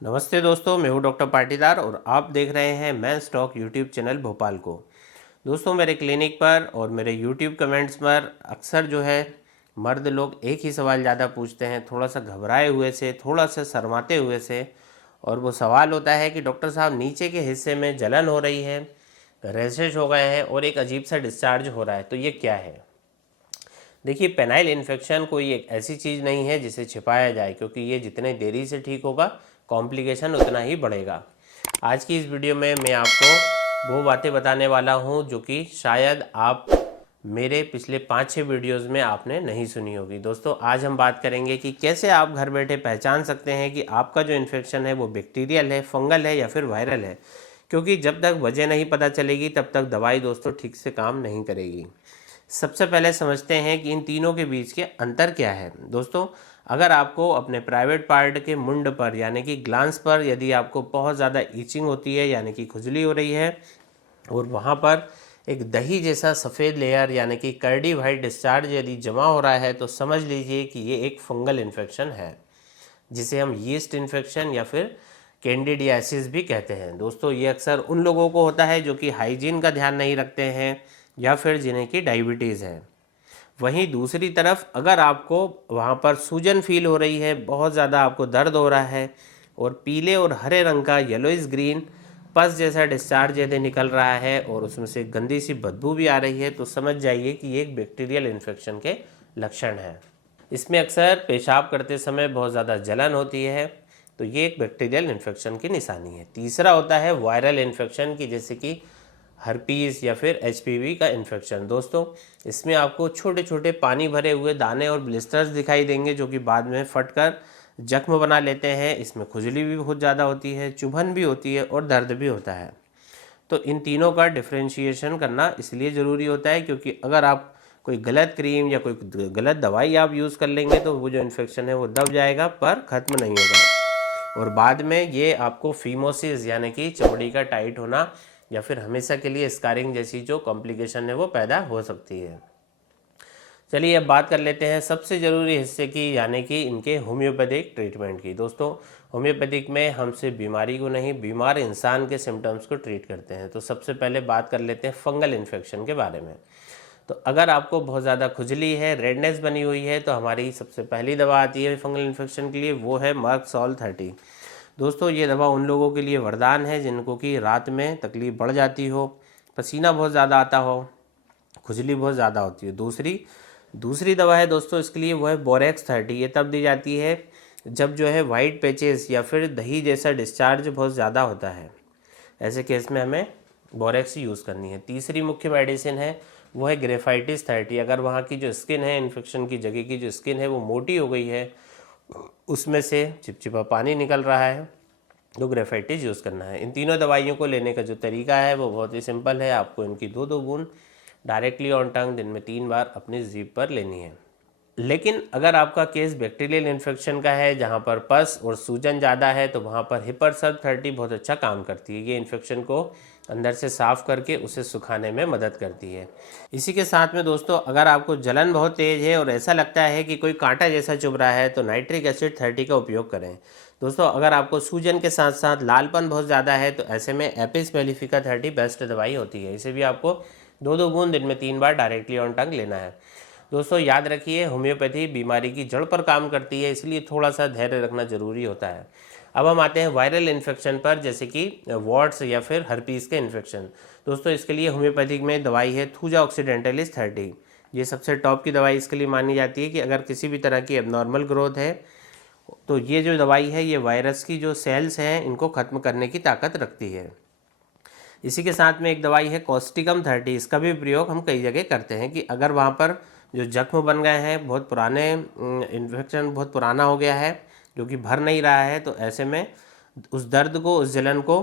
नमस्ते दोस्तों, मैं हूं डॉक्टर पाटीदार और आप देख रहे हैं मैं स्टॉक यूट्यूब चैनल भोपाल को। दोस्तों, मेरे क्लिनिक पर और मेरे यूट्यूब कमेंट्स पर अक्सर जो है मर्द लोग एक ही सवाल ज़्यादा पूछते हैं, थोड़ा सा घबराए हुए से, थोड़ा सा शर्माते हुए से। और वो सवाल होता है कि डॉक्टर साहब, नीचे के हिस्से में जलन हो रही है, रैशेज हो गए हैं और एक अजीब सा डिस्चार्ज हो रहा है, तो ये क्या है? देखिए, पेनाइल इन्फेक्शन कोई एक ऐसी चीज़ नहीं है जिसे छिपाया जाए, क्योंकि ये जितने देरी से ठीक होगा कॉम्प्लिकेशन उतना ही बढ़ेगा। आज की इस वीडियो में मैं आपको वो बातें बताने वाला हूँ जो कि शायद आप मेरे पिछले 5-6 वीडियोज़ में आपने नहीं सुनी होगी। दोस्तों, आज हम बात करेंगे कि कैसे आप घर बैठे पहचान सकते हैं कि आपका जो इन्फेक्शन है वो बैक्टीरियल है, फंगल है या फिर वायरल है। क्योंकि जब तक वजह नहीं पता चलेगी तब तक दवाई दोस्तों ठीक से काम नहीं करेगी। सबसे पहले समझते हैं कि इन तीनों के बीच के अंतर क्या है। दोस्तों, अगर आपको अपने प्राइवेट पार्ट के मुंड पर यानी कि ग्लांस पर यदि आपको बहुत ज़्यादा ईचिंग होती है यानी कि खुजली हो रही है और वहाँ पर एक दही जैसा सफ़ेद लेयर यानी कि कर्डी वाइट डिस्चार्ज यदि जमा हो रहा है, तो समझ लीजिए कि ये एक फंगल इन्फेक्शन है, जिसे हम यीस्ट इन्फेक्शन या फिर कैंडिडियासिस भी कहते हैं। दोस्तों, ये अक्सर उन लोगों को होता है जो कि हाइजीन का ध्यान नहीं रखते हैं या फिर जिन्हें की डायबिटीज़ है। वहीं दूसरी तरफ अगर आपको वहाँ पर सूजन फील हो रही है, बहुत ज़्यादा आपको दर्द हो रहा है और पीले और हरे रंग का येलोइश ग्रीन पस जैसा डिस्चार्ज यदि निकल रहा है और उसमें से गंदी सी बदबू भी आ रही है, तो समझ जाइए कि ये एक बैक्टीरियल इन्फेक्शन के लक्षण हैं। इसमें अक्सर पेशाब करते समय बहुत ज़्यादा जलन होती है, तो ये एक बैक्टीरियल इन्फेक्शन की निशानी है। तीसरा होता है वायरल इन्फेक्शन की, जैसे कि हर्पीस या फिर एचपीवी का इन्फेक्शन। दोस्तों, इसमें आपको छोटे छोटे पानी भरे हुए दाने और ब्लिस्टर्स दिखाई देंगे जो कि बाद में फटकर जख्म बना लेते हैं। इसमें खुजली भी बहुत ज़्यादा होती है, चुभन भी होती है और दर्द भी होता है। तो इन तीनों का डिफ्रेंशिएशन करना इसलिए ज़रूरी होता है क्योंकि अगर आप कोई गलत क्रीम या कोई गलत दवाई आप यूज़ कर लेंगे तो वो जो इन्फेक्शन है वो दब जाएगा पर ख़त्म नहीं होगा और बाद में ये आपको फीमोसिस यानी कि चमड़ी का टाइट होना या फिर हमेशा के लिए स्कारिंग जैसी जो कॉम्प्लिकेशन है वो पैदा हो सकती है। चलिए अब बात कर लेते हैं सबसे ज़रूरी हिस्से की, यानी कि इनके होम्योपैथिक ट्रीटमेंट की। दोस्तों, होम्योपैथिक में हम सिर्फ बीमारी को नहीं, बीमार इंसान के सिम्टम्स को ट्रीट करते हैं। तो सबसे पहले बात कर लेते हैं फंगल इन्फेक्शन के बारे में। तो अगर आपको बहुत ज़्यादा खुजली है, रेडनेस बनी हुई है, तो हमारी सबसे पहली दवा आती है फंगल इन्फेक्शन के लिए, वो है मर्क सॉल 30। दोस्तों, ये दवा उन लोगों के लिए वरदान है जिनको कि रात में तकलीफ़ बढ़ जाती हो, पसीना बहुत ज़्यादा आता हो, खुजली बहुत ज़्यादा होती है। दूसरी दवा है दोस्तों इसके लिए, वो है बोरेक्स 30। ये तब दी जाती है जब जो है वाइट पैचेस या फिर दही जैसा डिस्चार्ज बहुत ज़्यादा होता है। ऐसे केस में हमें बोरेक्स यूज़ करनी है। तीसरी मुख्य मेडिसिन है वो है ग्रेफाइटिस 30। अगर वहाँ की जो स्किन है, इन्फेक्शन की जगह की जो स्किन है वो मोटी हो गई है, उसमें से चिपचिपा पानी निकल रहा है, तो ग्रेफाइटिस यूज़ करना है। इन तीनों दवाइयों को लेने का जो तरीका है वो बहुत ही सिंपल है। आपको इनकी 2-2 बूंद डायरेक्टली ऑन टंग दिन में 3 बार अपनी जीभ पर लेनी है। लेकिन अगर आपका केस बैक्टीरियल इन्फेक्शन का है जहाँ पर पस और सूजन ज़्यादा है, तो वहाँ पर हिपरसल्फ 30 बहुत अच्छा काम करती है। ये इन्फेक्शन को अंदर से साफ़ करके उसे सुखाने में मदद करती है। इसी के साथ में दोस्तों, अगर आपको जलन बहुत तेज़ है और ऐसा लगता है कि कोई कांटा जैसा चुभ रहा है, तो नाइट्रिक एसिड 30 का उपयोग करें। दोस्तों, अगर आपको सूजन के साथ साथ लालपन बहुत ज़्यादा है, तो ऐसे में एपिस मेलिफिका 30 बेस्ट दवाई होती है। इसे भी आपको 2-2 बूंद दिन में 3 बार डायरेक्टली ऑन टंग लेना है। दोस्तों, याद रखिए, होम्योपैथी बीमारी की जड़ पर काम करती है, इसलिए थोड़ा सा धैर्य रखना जरूरी होता है। अब हम आते हैं वायरल इन्फेक्शन पर, जैसे कि वॉट्स या फिर हर्पीस के इन्फेक्शन। दोस्तों, इसके लिए होम्योपैथिक में दवाई है थूजा ऑक्सीडेंटलिस 30। ये सबसे टॉप की दवाई इसके लिए मानी जाती है कि अगर किसी भी तरह की एबनॉर्मल ग्रोथ है, तो ये जो दवाई है ये वायरस की जो सेल्स हैं इनको ख़त्म करने की ताकत रखती है। इसी के साथ में एक दवाई है कॉस्टिकम 30। इसका भी प्रयोग हम कई जगह करते हैं कि अगर वहाँ पर जो जख्म बन गए हैं, बहुत पुराने इन्फेक्शन बहुत पुराना हो गया है जो कि भर नहीं रहा है, तो ऐसे में उस दर्द को, उस जलन को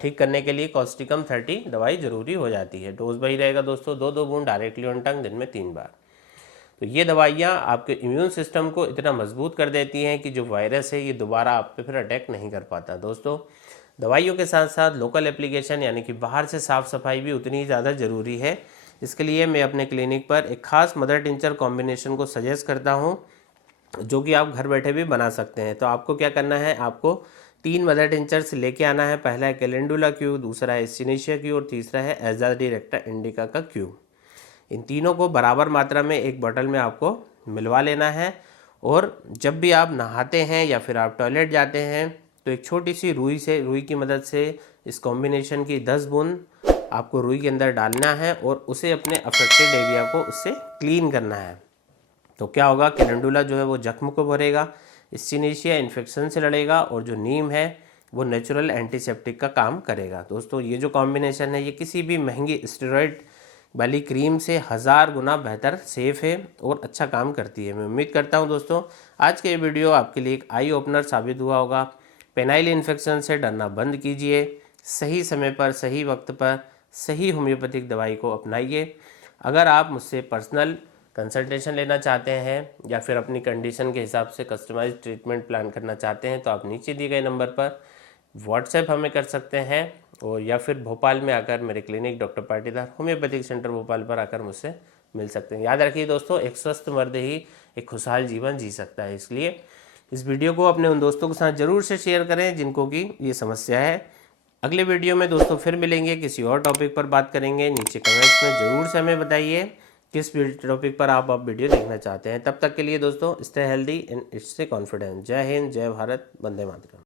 ठीक करने के लिए कॉस्टिकम 30 दवाई ज़रूरी हो जाती है। डोज वही रहेगा दोस्तों, 2-2 बूंद डायरेक्टली ऑन टंग दिन में 3 बार। तो ये दवाइयाँ आपके इम्यून सिस्टम को इतना मजबूत कर देती हैं कि जो वायरस है ये दोबारा आप पे फिर अटैक नहीं कर पाता। दोस्तों, दवाइयों के साथ साथ लोकल एप्लीकेशन यानी कि बाहर से साफ़ सफाई भी उतनी ही ज़्यादा ज़रूरी है। इसके लिए मैं अपने क्लिनिक पर एक ख़ास मदर टिंचर कॉम्बिनेशन को सजेस्ट करता हूँ, जो कि आप घर बैठे भी बना सकते हैं। तो आपको क्या करना है, आपको 3 मदर टिंचर्स लेके आना है। पहला है कैलेंडुला क्यू, दूसरा है एस्चिनेशिया क्यू और तीसरा है एजाडी रेक्टा इंडिका का क्यू। इन तीनों को बराबर मात्रा में एक बोतल में आपको मिलवा लेना है। और जब भी आप नहाते हैं या फिर आप टॉयलेट जाते हैं तो एक छोटी सी रुई की मदद से इस कॉम्बिनेशन की 10 बूंद आपको रुई के अंदर डालना है और उसे अपने अफेक्टेड एरिया को उससे क्लीन करना है। तो क्या होगा, कैलेंडुला जो है वो जख्म को भरेगा, एस्चिनेशिया इन्फेक्शन से लड़ेगा और जो नीम है वो नेचुरल एंटीसेप्टिक का काम करेगा। दोस्तों ये जो कॉम्बिनेशन है ये किसी भी महंगी स्टेरॉइड वाली क्रीम से 1000 गुना बेहतर सेफ है और अच्छा काम करती है। मैं उम्मीद करता हूं दोस्तों आज के ये वीडियो आपके लिए एक आई ओपनर साबित हुआ होगा। पेनाइल इन्फेक्शन से डरना बंद कीजिए, सही समय पर सही वक्त पर सही होम्योपैथिक दवाई को अपनाइए। अगर आप मुझसे पर्सनल कंसल्टेशन लेना चाहते हैं या फिर अपनी कंडीशन के हिसाब से कस्टमाइज्ड ट्रीटमेंट प्लान करना चाहते हैं तो आप नीचे दिए गए नंबर पर व्हाट्सएप हमें कर सकते हैं और या फिर भोपाल में आकर मेरे clinic doctor Patidar homeopathic centre Bhopal पर आकर मुझसे मिल सकते हैं। याद रखिए दोस्तों, एक स्वस्थ मर्द ही एक खुशहाल जीवन जी सकता है। इसलिए इस वीडियो को अपने उन दोस्तों के साथ ज़रूर से शेयर करें जिनको कि ये समस्या है। अगले वीडियो में दोस्तों फिर मिलेंगे, किसी और टॉपिक पर बात करेंगे। नीचे कमेंट्स में ज़रूर से हमें बताइए किस टॉपिक पर आप वीडियो देखना चाहते हैं। तब तक के लिए दोस्तों stay healthy and stay confident. जय हिंद, जय भारत, वंदे मातरम।